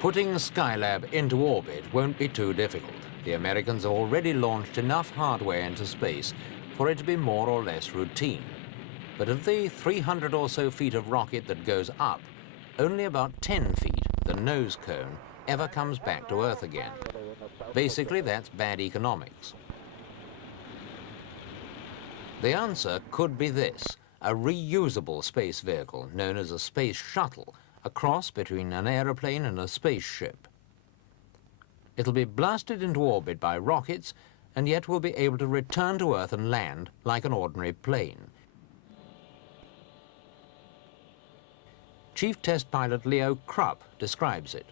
Putting Skylab into orbit won't be too difficult. The Americans have already launched enough hardware into space for it to be more or less routine. But of the 300 or so feet of rocket that goes up, only about 10 feet, the nose cone, ever comes back to Earth again. Basically, that's bad economics. The answer could be this, a reusable space vehicle known as a Space Shuttle, a cross between an aeroplane and a spaceship. It'll be blasted into orbit by rockets and yet will be able to return to Earth and land like an ordinary plane. Chief Test Pilot Leo Krupp describes it.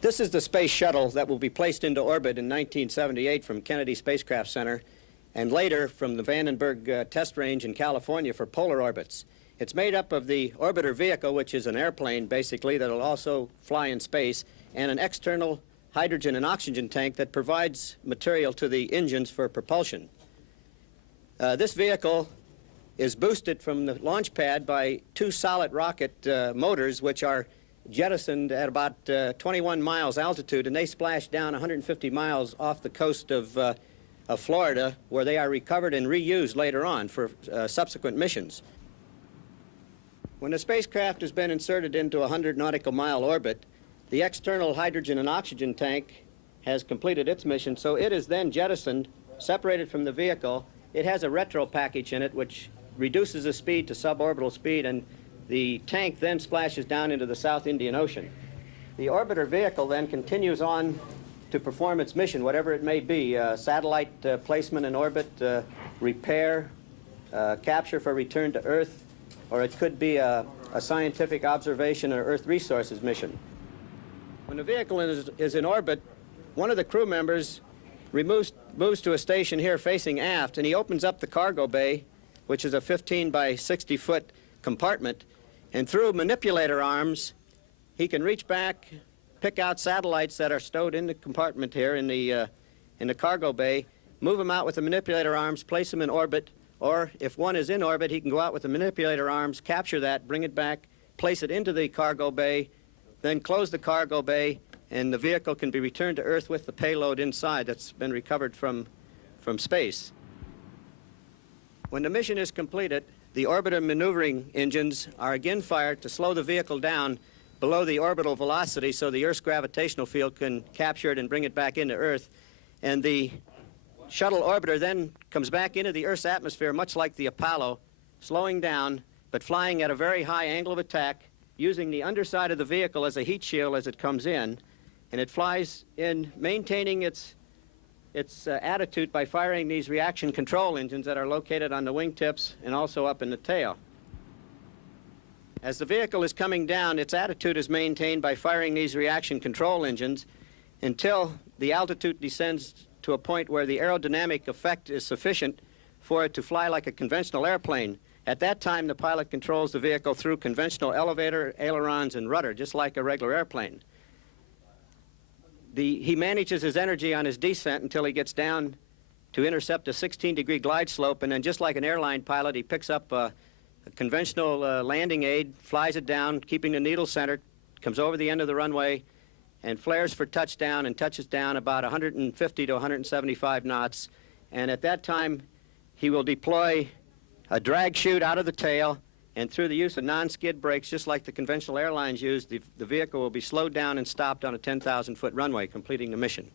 This is the Space Shuttle that will be placed into orbit in 1978 from Kennedy Spacecraft Center and later from the Vandenberg test range in California for polar orbits. It's made up of the orbiter vehicle, which is an airplane basically that will also fly in space, and an external hydrogen and oxygen tank that provides material to the engines for propulsion. This vehicle is boosted from the launch pad by two solid rocket motors which are jettisoned at about 21 miles altitude, and they splash down 150 miles off the coast of Florida, where they are recovered and reused later on for subsequent missions. When the spacecraft has been inserted into a 100 nautical mile orbit, the external hydrogen and oxygen tank has completed its mission, so it is then jettisoned, separated from the vehicle. It has a retro package in it which reduces the speed to suborbital speed, and the tank then splashes down into the South Indian Ocean. The orbiter vehicle then continues on to perform its mission, whatever it may be, satellite placement in orbit, repair, capture for return to Earth, or it could be a scientific observation or Earth resources mission. When the vehicle is in orbit, one of the crew members moves to a station here facing aft, and he opens up the cargo bay, which is a 15 by 60 foot compartment, and through manipulator arms, he can reach back, pick out satellites that are stowed in the compartment here in the cargo bay, move them out with the manipulator arms, place them in orbit, or if one is in orbit, he can go out with the manipulator arms, capture that, bring it back, place it into the cargo bay, then close the cargo bay, and the vehicle can be returned to Earth with the payload inside that's been recovered from space. When the mission is completed, the orbiter maneuvering engines are again fired to slow the vehicle down below the orbital velocity so the Earth's gravitational field can capture it and bring it back into Earth. And the shuttle orbiter then comes back into the Earth's atmosphere, much like the Apollo, slowing down, but flying at a very high angle of attack, using the underside of the vehicle as a heat shield as it comes in. And it flies in, maintaining its attitude by firing these reaction control engines that are located on the wingtips and also up in the tail. As the vehicle is coming down, its attitude is maintained by firing these reaction control engines until the altitude descends to a point where the aerodynamic effect is sufficient for it to fly like a conventional airplane. At that time, the pilot controls the vehicle through conventional elevator, ailerons, and rudder, just like a regular airplane. He manages his energy on his descent until he gets down to intercept a 16-degree glide slope, and then just like an airline pilot, he picks up a conventional landing aid, flies it down, keeping the needle centered, comes over the end of the runway, and flares for touchdown and touches down about 150 to 175 knots. And at that time, he will deploy a drag chute out of the tail, and through the use of non-skid brakes, just like the conventional airlines use, the vehicle will be slowed down and stopped on a 10,000-foot runway, completing the mission.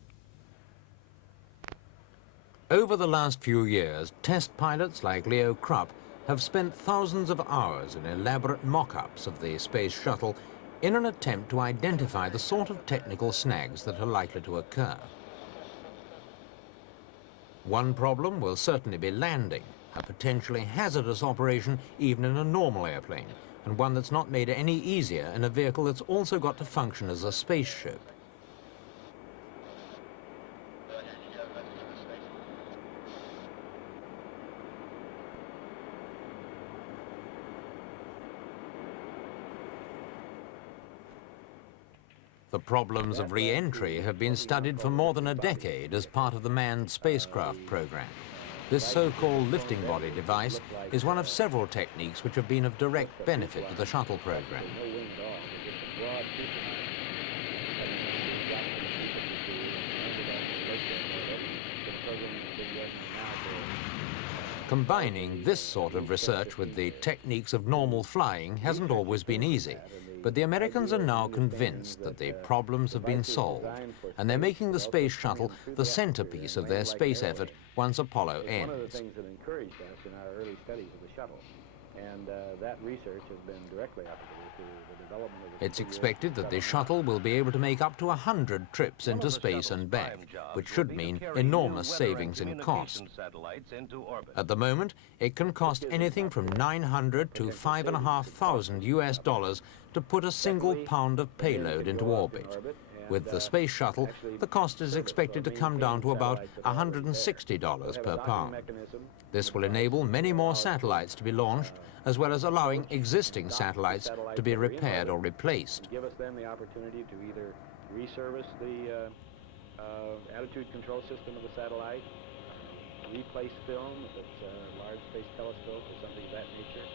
Over the last few years, test pilots like Leo Krupp have spent thousands of hours in elaborate mock-ups of the Space Shuttle in an attempt to identify the sort of technical snags that are likely to occur. One problem will certainly be landing, a potentially hazardous operation even in a normal airplane, and one that's not made any easier in a vehicle that's also got to function as a spaceship. The problems of re-entry have been studied for more than a decade as part of the manned spacecraft program. This so-called lifting body device is one of several techniques which have been of direct benefit to the shuttle program. Combining this sort of research with the techniques of normal flying hasn't always been easy, but the Americans are now convinced that the problems have been solved, and they're making the Space Shuttle the centerpiece of their space effort once Apollo ends. One of the things that encouraged us in our early studies of the shuttle, and that research has been directly applicable to the development of the... It's expected that the shuttle will be able to make up to 100 trips into space and back, which should mean enormous savings in cost. At the moment, it can cost anything from $900 to $5,500 US to put a single pound of payload into orbit. With the Space Shuttle, the cost is expected to come down to about $160 per pound. This will enable many more satellites to be launched, as well as allowing existing satellites to be repaired or replaced. Give us then the opportunity to either resurface the attitude control system of the satellite, replace film if it's a large space telescope or something of that nature.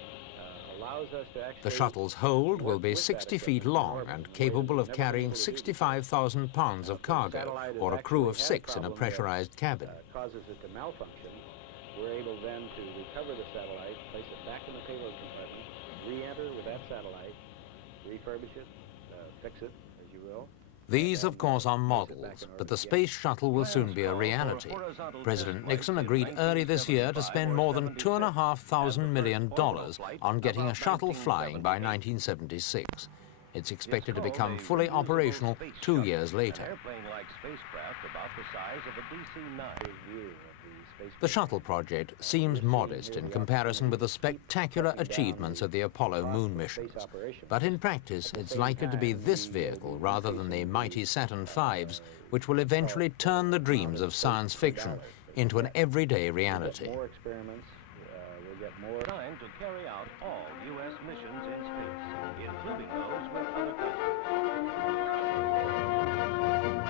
Allows us to actually... The shuttle's hold will be 60 feet long and capable of carrying 65,000 pounds of cargo, or a crew of 6 in a pressurized cabin. Causes it to malfunction. We're able then to recover the satellite, place it back in the payload compartment, re-enter with that satellite, refurbish it, fix it, as you will. These, of course, are models, but the Space Shuttle will soon be a reality. President Nixon agreed early this year to spend more than $2,500 million on getting a shuttle flying by 1976. It's expected to become fully operational 2 years later. The shuttle project seems modest in comparison with the spectacular achievements of the Apollo moon missions. But in practice, it's likely to be this vehicle, rather than the mighty Saturn V's, which will eventually turn the dreams of science fiction into an everyday reality. More experiments, we'll get more... Time to carry out all U.S. missions in space, including those with other countries.